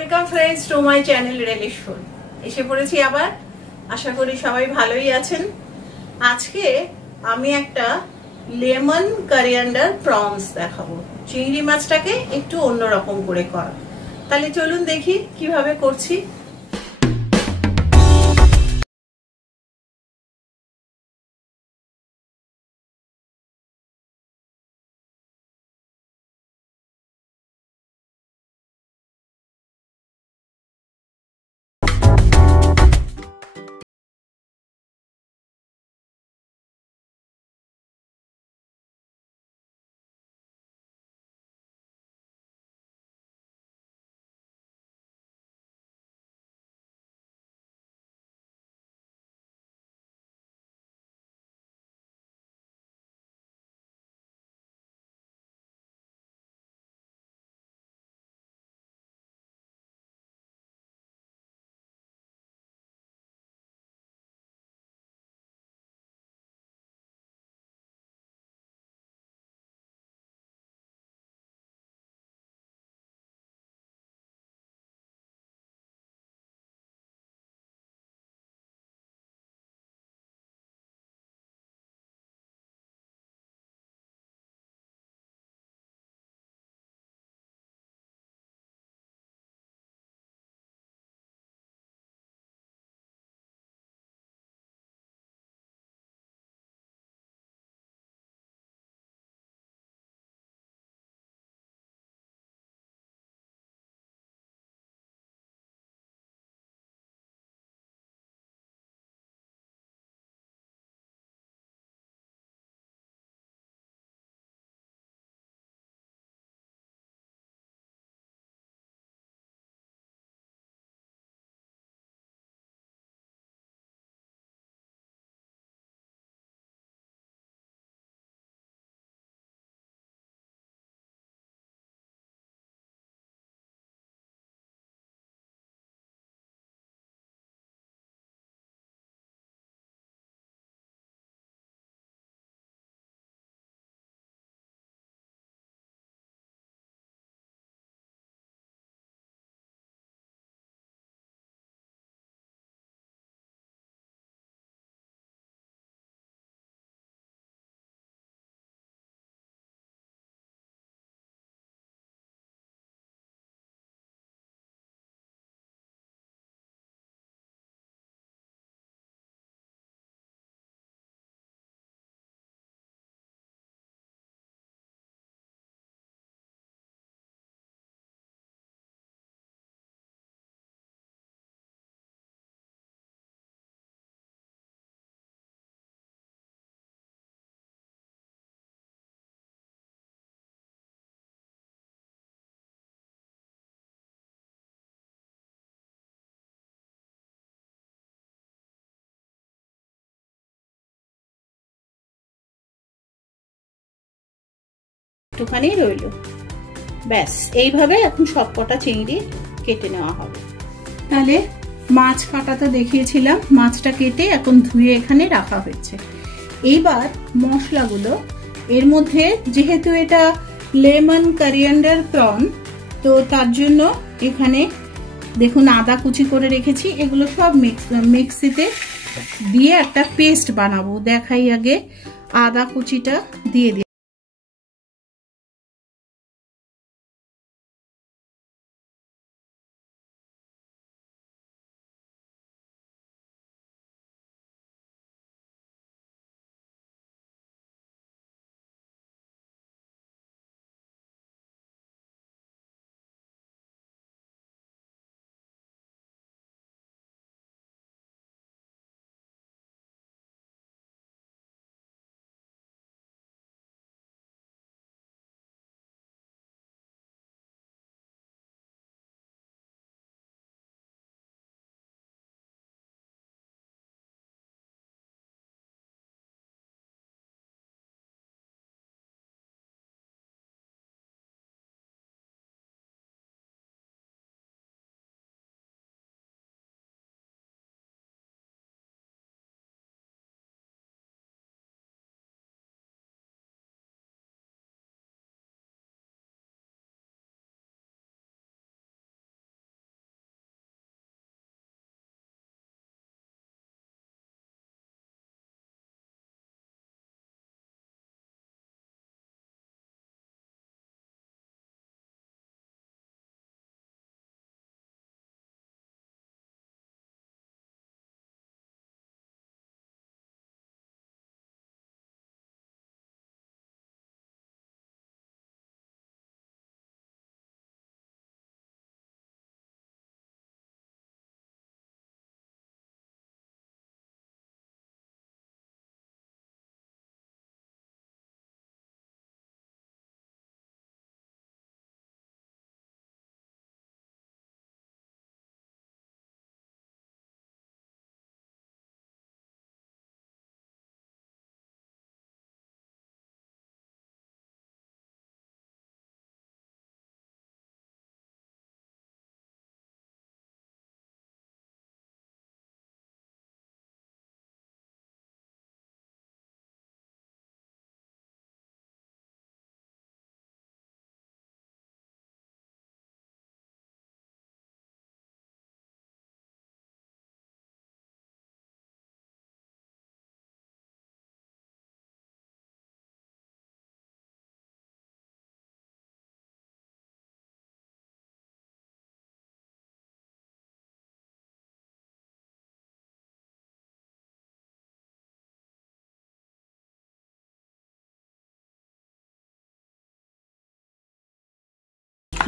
Welcome friends to my channel relish food. এসে পড়েছি আবার, আশা করি সবাই ভালোই আছেন। আজকে আমি একটা লেমন কোরিয়ান্ডার প্রনস দেখাবো। চিংড়ি মাছটাকে একটু অন্যরকম করে করা। তাহলে চলুন দেখি কিভাবে করছি। একটুখানি রইল, ব্যাস। এইভাবে এখন সবকটা চিংড়ি কেটে নেওয়া হবে। তাহলে মাছ কাটা তো দেখিয়েছিলাম, মাছটা কেটে এখন ধুয়ে এখানে রাখা হয়েছে। এইবার মশলাগুলো এর মধ্যে, যেহেতু এটা লেমন কোরিয়ান্ডার প্রন, তো তার জন্য এখানে দেখুন আদা কুচি করে রেখেছি। এগুলো সব মিক্সিতে দিয়ে একটা পেস্ট বানাবো। দেখাই আগে, আদা কুচিটা দিয়ে দিই।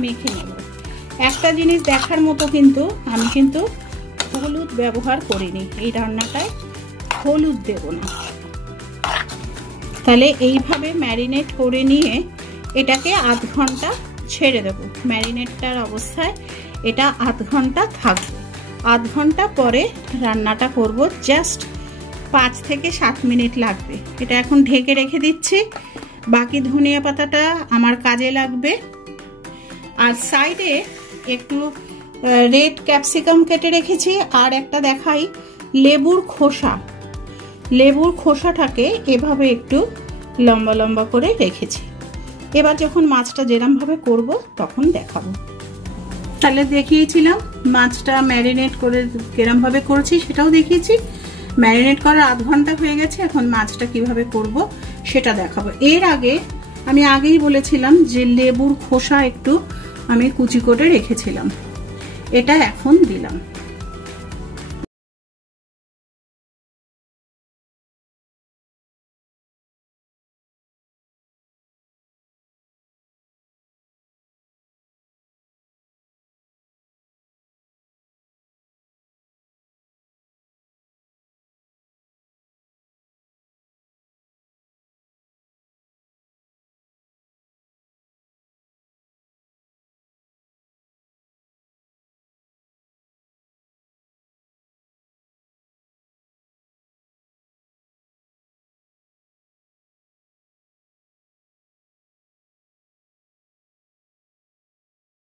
মেখে নেব। একটা জিনিস দেখার মতো, কিন্তু আমি কিন্তু হলুদ ব্যবহার করিনি এই রান্নাটায়, হলুদ দেব না। তাহলে এইভাবে ম্যারিনেট করে নিয়ে এটাকে আধ ঘন্টা ছেড়ে দেব। ম্যারিনেটটার অবস্থায় এটা আধ ঘন্টা থাকবে। আধ ঘন্টা পরে রান্নাটা করব। জাস্ট 5 থেকে 7 মিনিট লাগবে। এটা এখন ঢেকে রেখে দিচ্ছি। বাকি ধনিয়া পাতাটা আমার কাজে লাগবে। আর সাইডে একটু রেড ক্যাপসিকাম কেটে রেখেছি। আর একটা দেখাই, লেবুর খোসা। লেবুর খোসাটাকে এভাবে একটু লম্বা লম্বা করে রেখেছি। এবার যখন মাছটা যেরমভাবে করব তখন দেখাবো। তাহলে দেখিয়েছিলাম মাছটা ম্যারিনেট করে কিরমভাবে করেছি, সেটাও দেখিয়েছি। ম্যারিনেট করার আধ ঘন্টা হয়ে গেছে। এখন মাছটা কিভাবে করব সেটা দেখাবো। এর আগে আমি আগেই বলেছিলাম যে লেবুর খোসা একটু আমি কুচি করে রেখেছিলাম, এটা এখন দিলাম।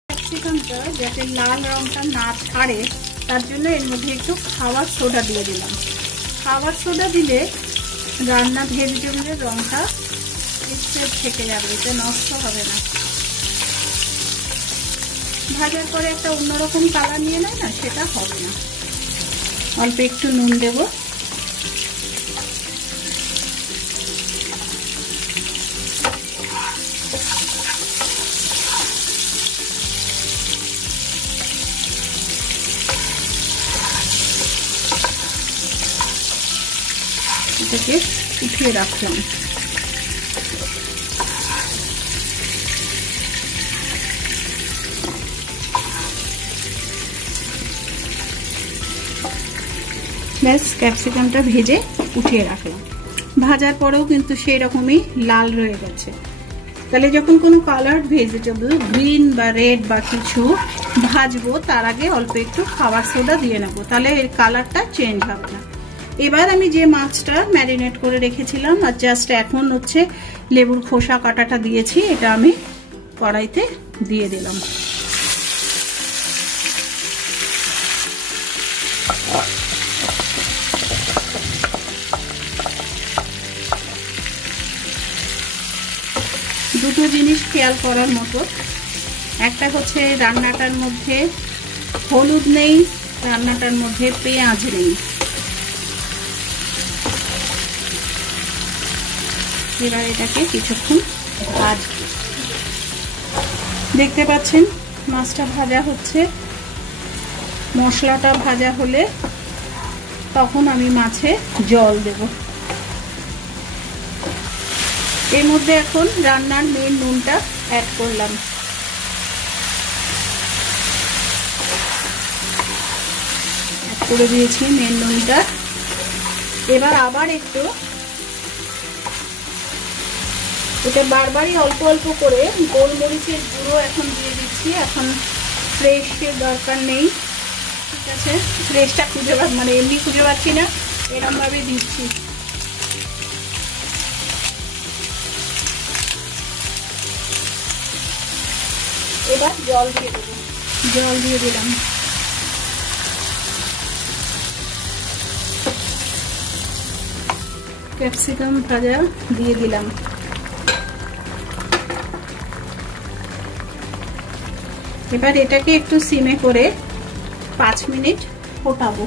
ক্যাপসিকামটা যাতে লাল রংটা না ছাড়ে তার জন্য এর মধ্যে একটু খাবার সোডা দিয়ে দিলাম। খাবার সোডা দিলে রান্না ভেজিটেবলের রংটা স্টেপ থেকে যাবে, এটা নষ্ট হবে না। ভাজার পরে একটা অন্যরকম কালার নিয়ে নেয় না, সেটা হবে না। অল্প একটু নুন দেব। এটাকে উঠিয়ে রাখলাম। ব্যাস, ক্যাপসিকামটা ভেজে উঠিয়ে রাখলাম। ভাজার পরেও কিন্তু সেই রকমই লাল রয়ে গেছে। তাহলে যখন কোনো কালার্ড ভেজিটেবল, গ্রিন বা রেড বা কিছু ভাজবো, তার আগে অল্প একটু খাবার সোডা দিয়ে নেবো, তাহলে এর কালারটা চেঞ্জ হবে না। এবার আমি যে মাছটা ম্যারিনেট করে রেখেছিলাম আর জাস্ট এখন হচ্ছে লেবুর খোসা কাটাটা দিয়েছি, এটা আমি কড়াইতে দিয়ে দিলাম। দুটো জিনিস খেয়াল করার মতো, একটা হচ্ছে রান্নাটার মধ্যে হলুদ নেই, রান্নাটার মধ্যে পেঁয়াজ নেই। এবার এটাকে কিছুক্ষণ ভাজবো। দেখতে পাচ্ছেন মাছটা ভাজা হচ্ছে। মশলাটা ভাজা হলে তখন আমি মাছে জল দেব। এর মধ্যে এখন রান্নার মেন নুনটা অ্যাড করলাম। অ্যাড করে দিয়েছি মেন নুনটা। এবার আবার একটু এটা বারবারই অল্প অল্প করে গোলমরিচের গুঁড়ো এখন দিয়ে দিচ্ছি। এখন ফ্রেশের দরকার নেই, ঠিক আছে? ফ্রেশটা খুঁজে মানে এমনি খুঁজে পাচ্ছি না, এরকমভাবে দিচ্ছি। এবার জল দিয়ে দেবো। জল দিয়ে দিলাম। ক্যাপসিকাম ভাজা দিয়ে দিলাম। এবার এটাকে একটু সিমে করে 5 মিনিট ফোটাবো।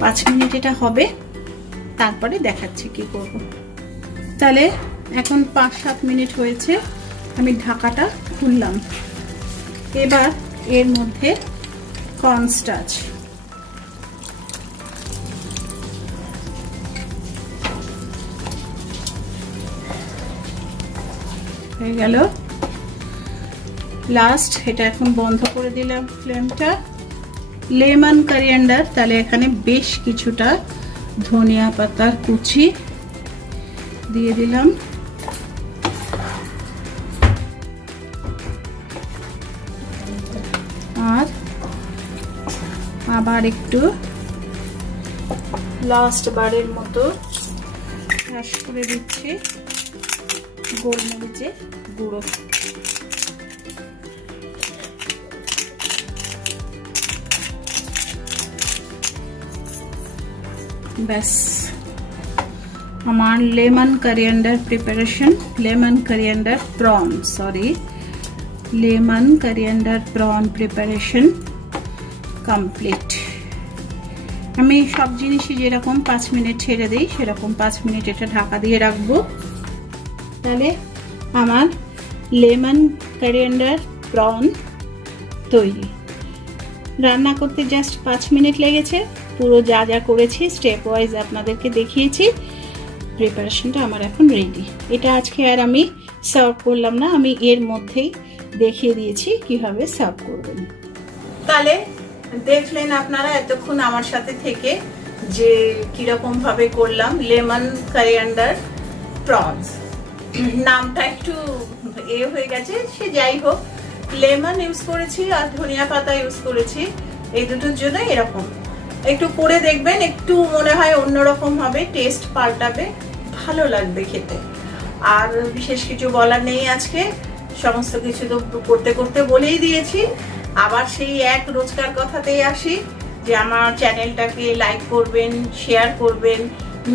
5 মিনিট এটা হবে, তারপরে দেখাচ্ছি কি করব। তাহলে এখন 5-7 মিনিট হয়েছে, আমি ঢাকাটা খুললাম। এবার এর মধ্যে কর্নস্টার্চ, হয়ে গেল। লাস্ট এটা এখন বন্ধ করে দিলাম ফ্লেমটা। লেমন কোরিয়ান্ডার, তাহলে এখানে বেশ কিছুটা ধনিয়া পাতার কুচি দিয়ে দিলাম। আর আবার একটু লাস্ট বারের মতো ক্রাশ করে দিচ্ছি গোলমরিচের গুঁড়ো। ব্যাস, আমার lemon coriander preparation, lemon coriander prawn, lemon coriander prawn preparation complete. আমি সব জিনিসই যেরকম 5 মিনিট ছেড়ে দিই সেরকম 5 মিনিট এটা ঢাকা দিয়ে রাখবো। তাহলে আমার লেমন কোরিয়ান্ডার প্রন তৈরি। রান্না করতে জাস্ট 5 মিনিট লেগেছে। পুরো যা যা করেছি স্টেপ ওয়াইজ আপনাদেরকে দেখিয়েছি। প্রিপারেশনটা আমার এখন রেডি। এটা আজকে আর আমি সার্ভ করলাম না, আমি এর মধ্যেই দেখিয়ে দিয়েছি কিভাবে সার্ভ করবেন। তাহলে দেখলেন আপনারা এতক্ষণ আমার সাথে থেকে যে কিরকম ভাবে করলাম লেমন কোরিয়ান্ডার প্রনস। নামটা একটু হয়ে গেছে, সে যাই হোক, লেমন ইউজ করেছি আর ধনিয়া পাতা ইউজ করেছি, এই দুটোর জন্য এরকম। একটু করে দেখবেন, একটু মনে হয় অন্যরকম হবে, টেস্ট পাল্টাবে, ভালো লাগবে খেতে। আর বিশেষ কিছু বলার নেই আজকে, সমস্ত কিছু তো করতে করতে বলেই দিয়েছি। আবার সেই এক রোজকার কথাতেই আসি যে আমার চ্যানেলটাকে লাইক করবেন, শেয়ার করবেন,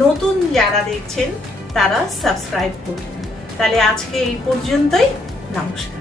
নতুন যারা দেখছেন তারা সাবস্ক্রাইব করবেন। তাহলে আজকে এই পর্যন্তই, নমস্কার।